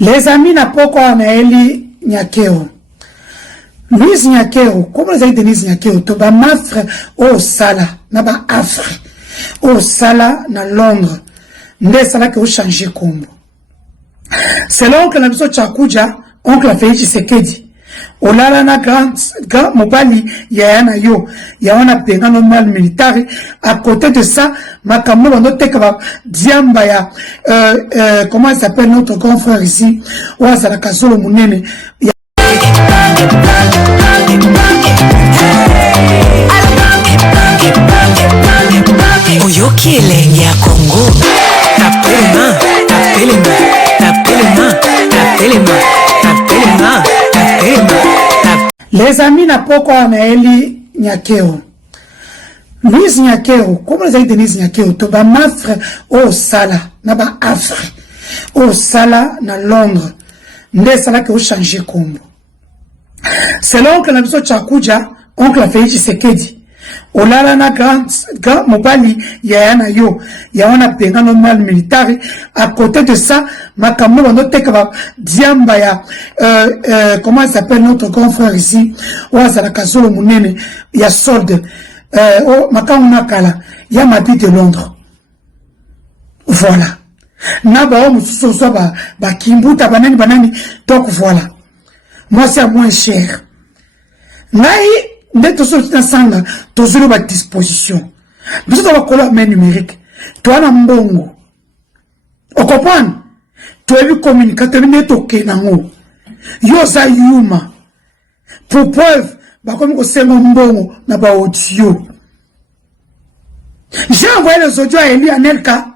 Les amis na poko Anaeli Nyakeo. Louise Nyakeo, comment les amis Denise Nyakeo, to ba mafre au sala, na ba afre, au sala na Londres, nde sala ke ou changer kombo. C'est l'oncle na biso Chakuja, oncle a fait Tshisekedi. Olala na grand mobali yana yo, yana penga normal militaire. À côté de ça, makambo bando teka diamba ya comment il s'appelle notre grand frère ici, Ouaza la Kasolo Munene. Oyoki elenge ya Congo. Tapelema, tapelema, tapelema, tapelema, tapelema, tapelema. Les amis na poko Anaeli Nyakeo. Louise Nyakeo, comment les amis Denise Nyakeo, to ba mafre au sala, na ba afre, au sala na Londres, nde sala ke ou changer kombo. C'est l'oncle na biso Chakuja, oncle a fait Tshisekedi. Olala na grand mobali yana yo, yana penga normal militaire. À côté de ça, makambo bando teka diamba ya comment il s'appelle notre grand frère ici, Ouaza la Kasolo Munene, ya solde. Makambo nakala, ya mabi de Londres. Voilà. Naba omu suso ba kimbuta banani, donc voilà. Moi c'est à moins cher. Nai, dès que tu as sanga, tu as une disposition. Nous avons la main numérique. Tu as un mbongo. Tu comprends? Tu as vu communiquer, tu as vu netoke nango. Yosa yuma. Pour preuve, comme on sait mon mbongo, n'a pas audio. J'ai envoyé les audios à Eli Anelka.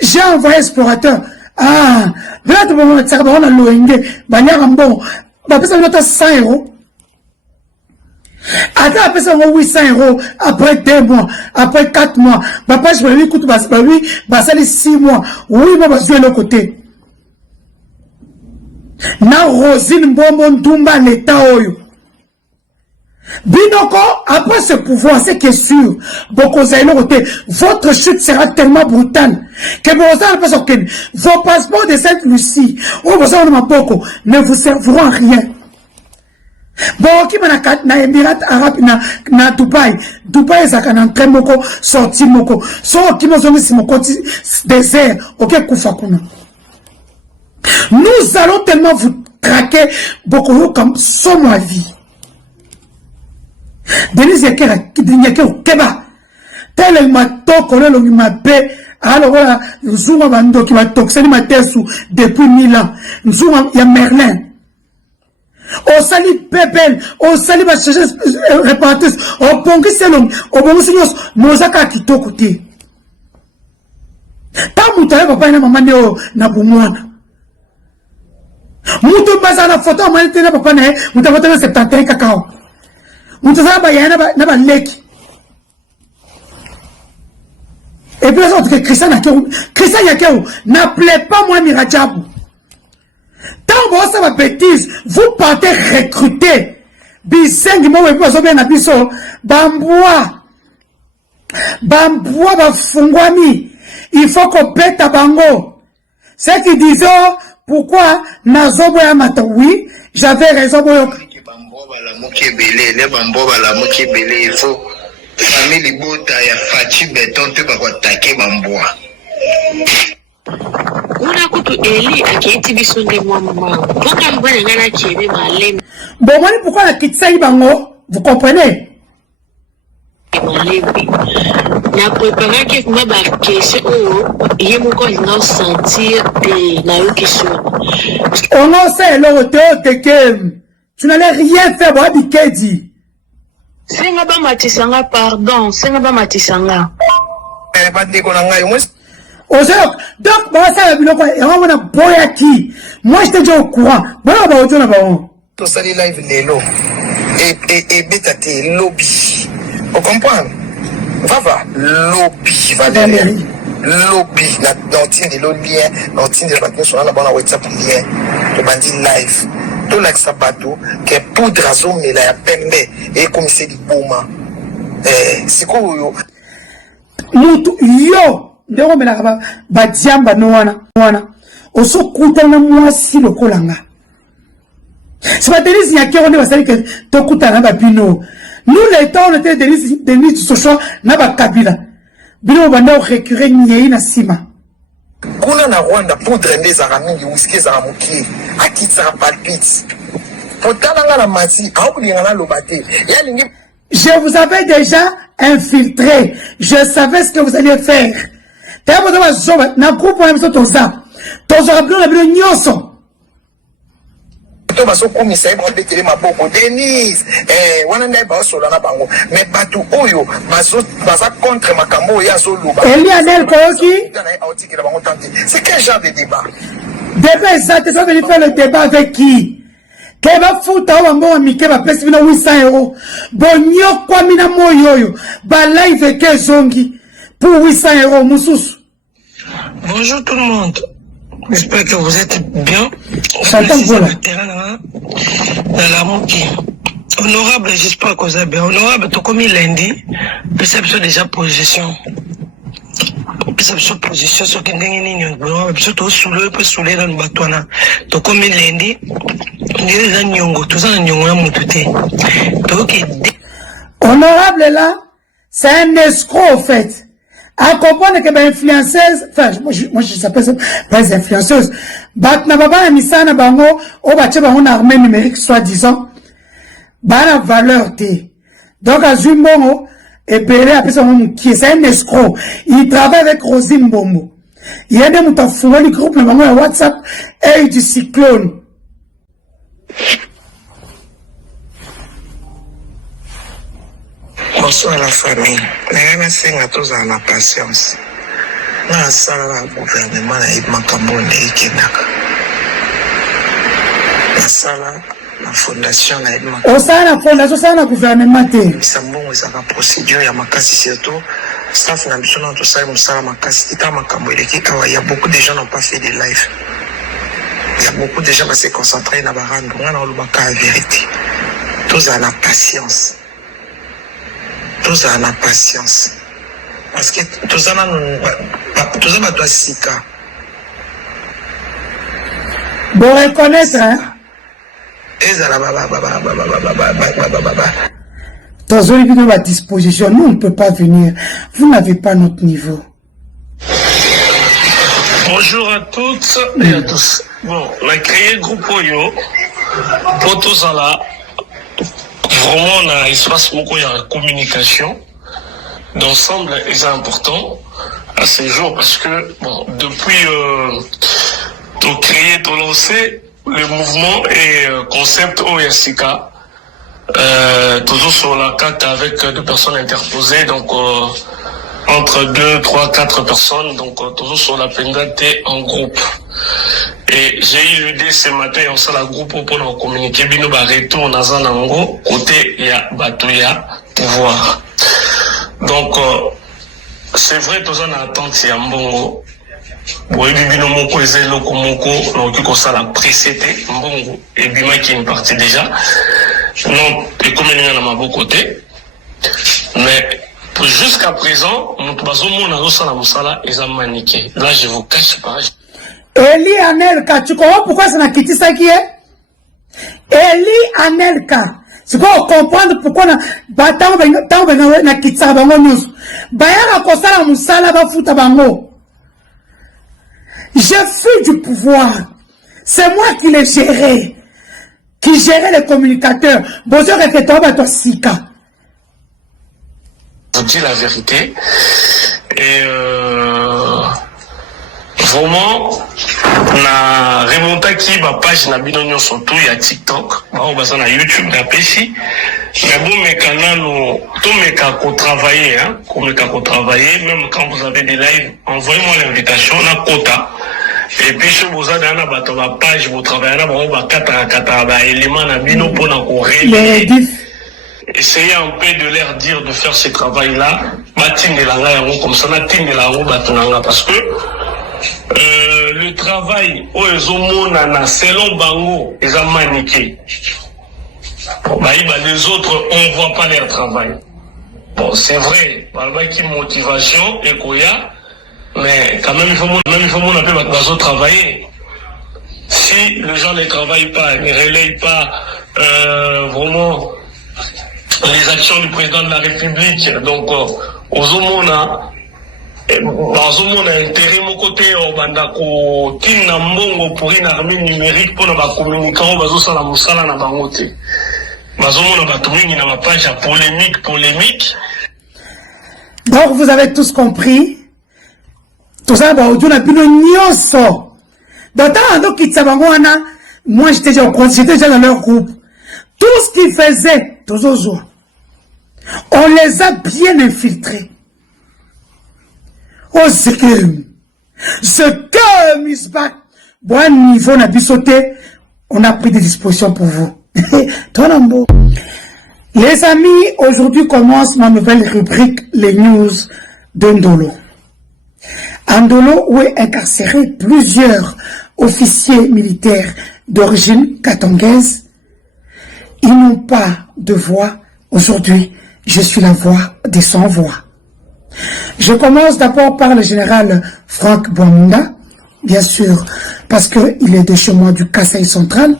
J'ai envoyé explorateur. Ah, là, tu vas me dire, on a l'ONG, banyar mbongo. Bah, ça va être 100 €. Attends, après ça, 800 € après 2 mois, après 4 mois. Papa, je vais lui écouter, bah oui, bah ça les 6 mois. Oui, moi, bah, je vais le côté. Na Rosine Mbombo Ndumba l'État Oyo. Binoko, après ce pouvoir, c'est qui est sûr, votre chute sera tellement brutale que vos passeports de Sainte-Lucie, ne vous serviront à rien. Bon, qui m'a na Émirats Arabes, na Dubaï, Dubaï, ça n'a très moko, sorti moko, so qui m'a zonné si moko désert, ok, koufakuna. Nous allons tellement vous traquer, beaucoup comme son vie. Denise Nyakeo, Keba, tel ma toko, le ma paix, alors voilà, nous avons qui va toxer ma tête depuis 1000 ans. Nous avons, il y a Merlin. Au sali Pépel, au sali ma chercheuse réparatrice, au pongi selon, au bon signal, Mozaka qui t'a côté. Tant moutaï, papa, na maman, na boumouana. Moutou basa na photo, moi, na papa, na, moutou photo na 71 cacao. Moutou sa ba yana ba leki. Et puis, ça, que Christian Nyakeo, n'appelez pas moi Miradjabou. Tant que ça va bêtise, vous partez recruter. Bisengi mo wepo so bien abiso bamboa bafungwami. Il faut qu'on pète à bango. C'est qui disait pourquoi nazobo ya mata. Oui, j'avais raison. Il faut famille bota ya fachi beton te ba attaquer bamboa. Una kutu Eli akiiti bisonde mwa mama. Poka mbwana ngana kiebe malemi. Bon, moi, pourquoi la kitsaï bango? Vous comprenez? Malemi. Na préparé que ma barquesse ou yé mon corps non sentir de na yo question. On en sait le kem. Tu n'allais rien faire, moi, Bikedi. Senga ba matisanga, pardon. Senga ba matisanga. Donc, ça va bien. Moi, j'étais déjà au courant. Voilà, bah, on va to sali live lelo. Et betate lobby. On comprend? Va, lobby, Valérie. Lobby, la dentine de l'olien, dentine de la sur la bonne WhatsApp lien. Le bandit live. Tout l'exabato, qui est poudre à zone, mais la pembe, et comme c'est du bouma. C'est quoi, yo? Yo! Ndero mela ba diamba no wana oso kutana mwasi lokolanga. C'est pas Denise Nyakero, on va que tokutana babino. Nous les temps on était Denise Socho na ba Kabila. Bino banda récurrer nyei na sima. Kuna na Rwanda poudre ndeza mingi whisky za muki akitsa palpite. Potala la mati aokulinga na lobate. Yalingi Je vous avais déjà infiltré. Je savais ce que vous alliez faire. T'as besoin de zoba na groupe même so toza. Toza bino na bino nyoso. Baso komisa ibra betele maboko Denise wana ndai ba sola na bango mais batu oyo baza contre makambo ya zoluba Elianel Koyoki c'est quel genre de débat? Débat exact, ça veut venir faire le débat avec qui? Qu'elle va foutre à Wambo Amike va payer 800 €. Bonyo kwa mina moyoyo ba live ke zongi pour 800 € Moussous. Bonjour tout le monde. J'espère que vous êtes bien. J'entends voilà. Dans la mouki. Honorable, j'espère que vous êtes bien. Honorable, tout comme lundi, perception déjà position. Perception position sur qui n'est ni surtout sous le peu sous les dans le bateau. Tout comme lundi, on dirait un nyongo, tout ça un nyongo à moutouté. Honorable là, c'est un escroc en fait. À comprendre que les influenceuses, enfin, moi je s'appelle pas les influenceuses, bat na baba na misana bango, o bache bango na armée numérique, soi-disant, ba na valeur té. Donc, à Zumbongo, et Péré après son qui c'est un escroc. Il travaille avec Rosine Bombo. Il y a des moutons fous, le groupe, le bango, WhatsApp, et du cyclone. Bonsoir la famille. Merci à tous à la patience. Na sala la gouvernement na makambo de Kenaka. Na sala la fondation na makambo. Au sein la fondation, ça la gouvernement té. Sambongo za ka procédure ya makasi surtout staff na biso na to sala musala makasi ta makambo eleki kawa ya beaucoup de gens n'ont pas fait des lives. Il y a beaucoup de gens qui se concentrent na barando ngana lo baka la vérité. Tous à la patience. Tous à la patience. Parce que tous à la doit sika. Bon, reconnaître, hein? Dans une vidéo à disposition, nous on ne peut pas venir. Vous n'avez pas notre niveau. Bonjour à toutes et à tous. Bon, on a créé groupe Oyo pour tous à la. Vraiment, on a espace beaucoup de communication d'ensemble est important à ces jours parce que bon, depuis tout créer, tout lancer le mouvement et concept OSIKA, toujours sur la carte avec des personnes interposées, donc entre 2, 3, 4 personnes, donc toujours sur la pendante en groupe. Et j'ai eu l'idée ce matin, on s'est la groupe pour nous communiquer, bino ba retour dans un ango, côté ya batoya pouvoir. Donc, c'est vrai, tous en attente, il y a un bon. Bon, et bino moko ezelo komoko, donc il ça la précédé, mbongo, et bima qui est une partie déjà. Non, et comme il y en a ma côté. Mais, jusqu'à présent, mon bazo mon azo la musala, ils ont maniqué. Là, je vous cache pas. Eli Anelka, tu comprends pourquoi ça n'a quitté ça qui est? Eli Anelka. C'est pour comprendre pourquoi na batang na kitsa bango news. Bayara kosala musala ba futa bango. Je fuis du pouvoir. C'est moi qui les gérais. Qui gérait les communicateurs. Bonjour et toi bato sika. Je dis la vérité. Et vraiment, na remonta qui ma page na binonyo surtout il y a TikTok, on va na YouTube na peshi. Mais bon mes canaux, tout mes cas qu'on travailler hein, comme cas qu'on travailler, même quand vous avez des lives, envoyez-moi l'invitation na quota. Et puis si vous avez na bato ma page vous travaillez na on va kata élément na bino pour na corriger. Essayez un peu de leur dire de faire ce travail-là, batine la langue comme ça, na tine la langue batunanga parce que le travail selon Bango ils ont maniqué. Bon, les autres on voit pas leur travail. Bon c'est vrai, qui motivation et koya, mais quand même il faut mon appel travailler. si les gens ne travaillent pas, ne relayent pas vraiment les actions du président de la République, donc aux homona, bazomona intérêt mon côté bandako tina mbongo pour une armée numérique pour na communication bazosala musala na bango te bazomona bato mingi na ma page polémique. Donc vous avez tous compris tout ça ba audio na bino nyoso donc kitsa bango wana moi j'étais déjà dans leur groupe tout ce qu'ils faisaient toujours on les a bien infiltrés. Oh, c'est que Misbah, bon niveau n'a pas sauté, on a pris des dispositions pour vous. Les amis, aujourd'hui commence ma nouvelle rubrique, les news d'Ndolo. Ndolo, où est incarcéré plusieurs officiers militaires d'origine katongaise. Ils n'ont pas de voix. Aujourd'hui, je suis la voix des sans-voix. Je commence d'abord par le général Franck Bouamunda, bien sûr, parce qu'il est de chez moi du Kasaï central.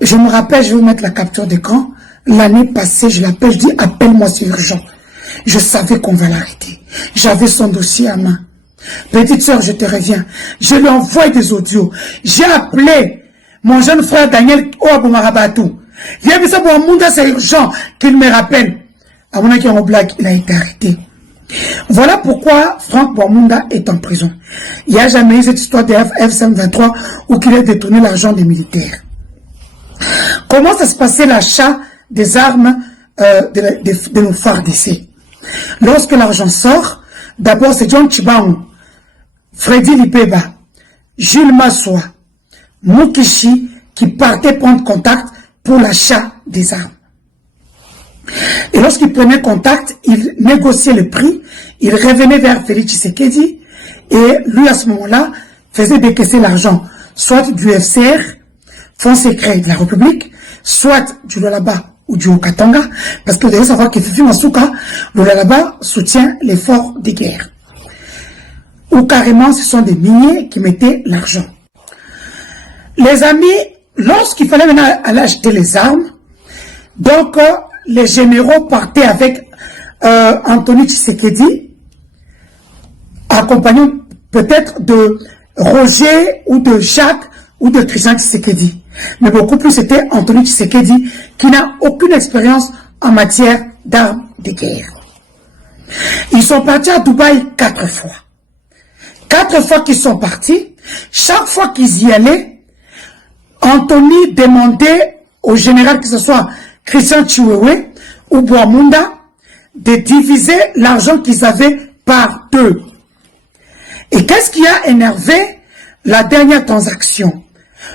Je me rappelle, je vais vous mettre la capture d'écran. L'année passée, je l'appelle, je dis appelle-moi, c'est urgent. Je savais qu'on va l'arrêter. J'avais son dossier à main. Petite sœur, je te reviens. Je lui envoie des audios. J'ai appelé mon jeune frère Daniel Ouabou-Marabatou. Il y a vu ça, Bouamunda, c'est urgent qu'il me rappelle. À mon avis, en blague, il a été arrêté. Voilà pourquoi Franck Bouamunda est en prison. Il n'y a jamais eu cette histoire de F-523 où il a détourné l'argent des militaires. Comment ça se passait l'achat des armes de nos FARDC? Lorsque l'argent sort, d'abord c'est John Chibaou, Freddy Lipeba, Jules Massoua, Mukishi qui partaient prendre contact pour l'achat des armes. Et lorsqu'il prenait contact, il négociait le prix, il revenait vers Félix Tshisekedi et lui à ce moment-là faisait décaisser l'argent, soit du FCR, Fonds secret de la République, soit du Lualaba ou du Haut-Katanga, parce que vous devez savoir que Fifi Masuka, le Lualaba soutient l'effort de guerre. Ou carrément ce sont des miniers qui mettaient l'argent. Les amis, lorsqu'il fallait maintenant aller acheter les armes, donc les généraux partaient avec Anthony Tshisekedi, accompagné peut-être de Roger ou de Jacques ou de Christian Tshisekedi. Mais beaucoup plus c'était Anthony Tshisekedi qui n'a aucune expérience en matière d'armes de guerre. Ils sont partis à Dubaï 4 fois. 4 fois qu'ils sont partis, chaque fois qu'ils y allaient, Anthony demandait au général, que ce soit Christian Chiwewe ou Bouamunda, de diviser l'argent qu'ils avaient par 2. Et qu'est-ce qui a énervé la dernière transaction?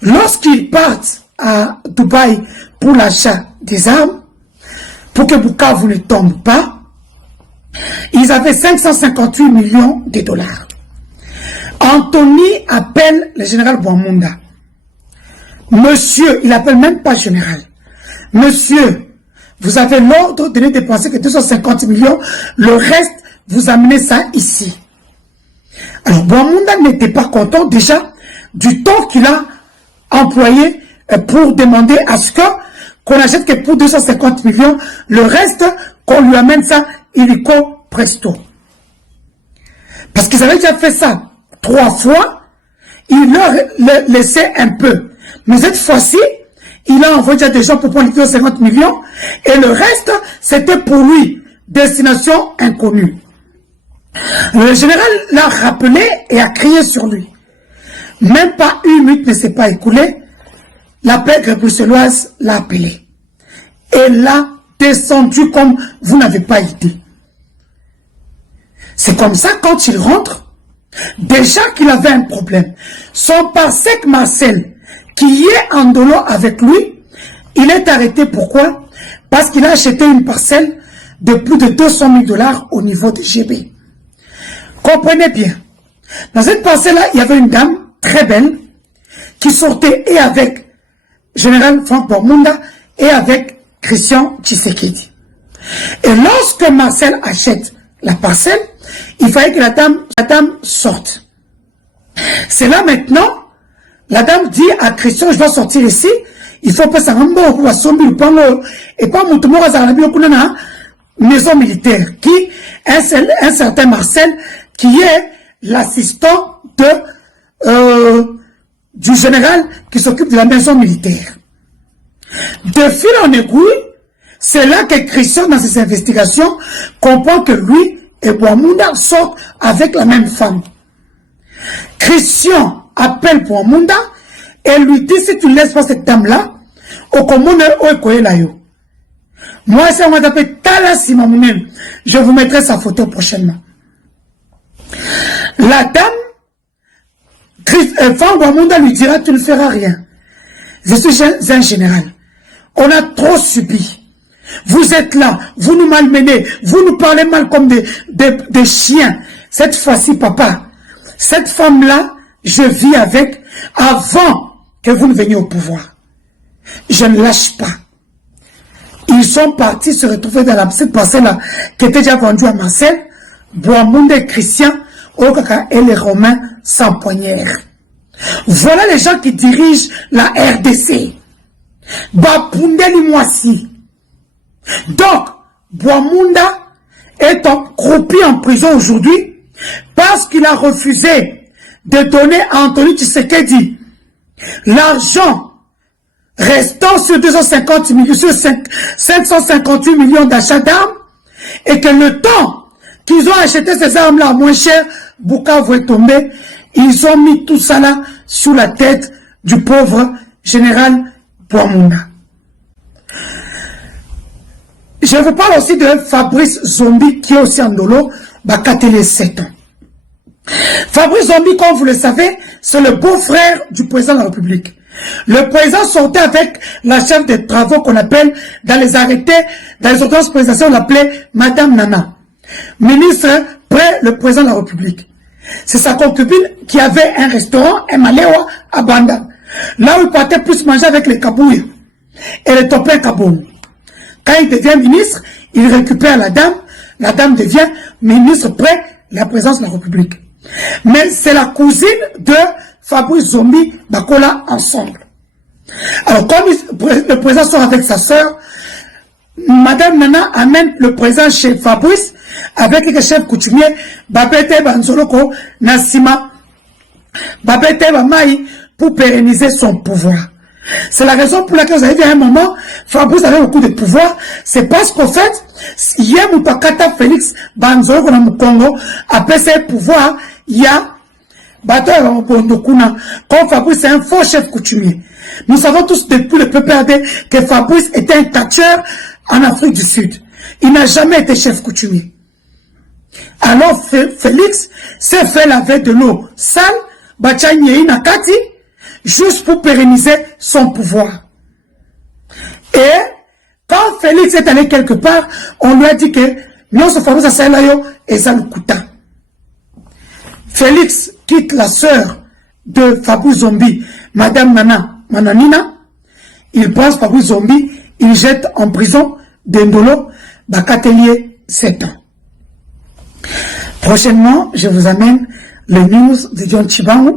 Lorsqu'ils partent à Dubaï pour l'achat des armes, pour que Bukavu ne tombe pas, ils avaient 558 millions de dollars. Anthony appelle le général Bouamunda. Monsieur, il appelle même pas général. Monsieur, vous avez l'ordre de ne dépenser que 250 millions, le reste, vous amenez ça ici. Alors, Bouamunda n'était pas content déjà du temps qu'il a employé pour demander à ce qu'on achète que pour 250 millions, le reste, qu'on lui amène ça illico presto. Parce qu'ils avaient déjà fait ça 3 fois, il leur laissait un peu. Mais cette fois-ci, il a envoyé déjà des gens pour prendre les 50 millions et le reste, c'était pour lui, destination inconnue. Le général l'a rappelé et a crié sur lui. Même pas une minute ne s'est pas écoulée, la pègre bruxelloise l'a appelé. Et l'a descendu comme vous n'avez pas idée. C'est comme ça, quand il rentre, déjà qu'il avait un problème. Son parsec Marcel, qui est en Ndolo avec lui, il est arrêté. Pourquoi? Parce qu'il a acheté une parcelle de plus de 200 000 dollars au niveau de GB. Comprenez bien. Dans cette parcelle-là, il y avait une dame très belle qui sortait et avec général Franck Bouamunda et avec Christian Tshisekedi. Et lorsque Marcel achète la parcelle, il fallait que la dame sorte. C'est là maintenant La dame dit à Christian, je dois sortir ici. Il faut passer un bon pour assommer le pango. Et pas mon tomo à la maison militaire. Qui, un certain Marcel, qui est l'assistant du général qui s'occupe de la maison militaire. De fil en aiguille, c'est là que Christian, dans ses investigations, comprend que lui et Bouamounda sortent avec la même femme. Christian appelle Bouamounda et lui dit, si tu ne laisses pas cette dame-là, au commune, moi, c'est moi d'appeler Tala Simamounen. Je vous mettrai sa photo prochainement. La dame, Bouamounda lui dira, tu ne feras rien. Je suis un général. On a trop subi. Vous êtes là, vous nous malmenez, vous nous parlez mal comme des chiens. Cette fois-ci, papa, cette femme-là, je vis avec avant que vous ne veniez au pouvoir. Je ne lâche pas. Ils sont partis se retrouver dans cette parcelle-là qui était déjà vendue à Marcel, Bouamounda et Christian, Okaka et les Romains s'empoignèrent. Voilà les gens qui dirigent la RDC. Bapundeli Mwasi. Donc, Bouamounda est croupi en prison aujourd'hui parce qu'il a refusé de donner à Anthony Tshisekedi l'argent restant sur 250 millions, sur 558 millions d'achats d'armes et que le temps qu'ils ont acheté ces armes-là moins cher, Bukavu est tombé, ils ont mis tout ça là sur la tête du pauvre général Bouamounda. Je vous parle aussi de Fabrice Zombi qui est aussi en Dolo, Bakatele 7 ans. Fabrice Zombi, comme vous le savez, c'est le beau-frère du président de la République. Le président sortait avec la chef des travaux qu'on appelle, dans les arrêtés, dans les audiences présidentielles, on l'appelait Madame Nana. Ministre près le président de la République. C'est sa concubine qui avait un restaurant, un Malewa, à Banda. Là où il partait plus manger avec les Kabouilles et les Topin Kaboum. Quand il devient ministre, il récupère la dame devient ministre près la présence de la République. Mais c'est la cousine de Fabrice Zombi Bakola ensemble. Alors comme le président sort avec sa sœur, Madame Nana amène le président chez Fabrice avec les chefs coutumiers Babete Banzoloko Nassima Babete Bamaï pour pérenniser son pouvoir. C'est la raison pour laquelle vous avez vu à un moment, Fabrice avait beaucoup de pouvoir. C'est parce qu'en fait, Yemoutakata Félix Banzolo dans le Congo, après ses pouvoirs, il y a Bato Bondokuna. Comme Fabrice est un faux chef coutumier. Nous savons tous depuis le PPRD que Fabrice était un catcheur en Afrique du Sud. Il n'a jamais été chef coutumier. Alors Félix s'est fait laver de l'eau sale, Bachanye Nakati, juste pour pérenniser son pouvoir. Et quand Félix est allé quelque part, on lui a dit que non, ce Fabrice a Saïlayo et ça le coûta. Félix quitte la sœur de Fabrice Zombi, Madame Nana Mananina. Il prend Fabrice Zombi, il jette en prison d'Endolo, Bakatelier 7 ans. Prochainement, je vous amène le news de John Chibangu.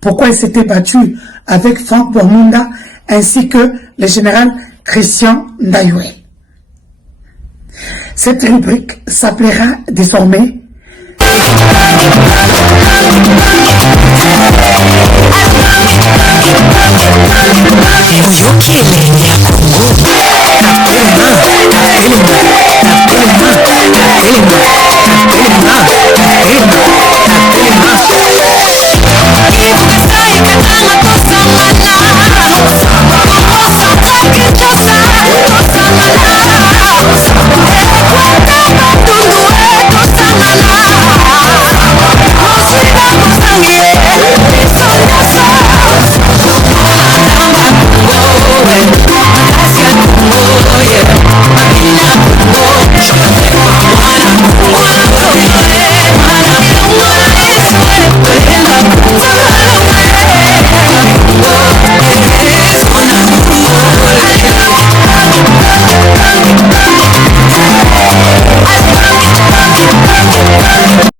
Pourquoi il s'était battu avec Franck Bouamounda ainsi que le général Christian Ndayoué. Cette rubrique s'appellera désormais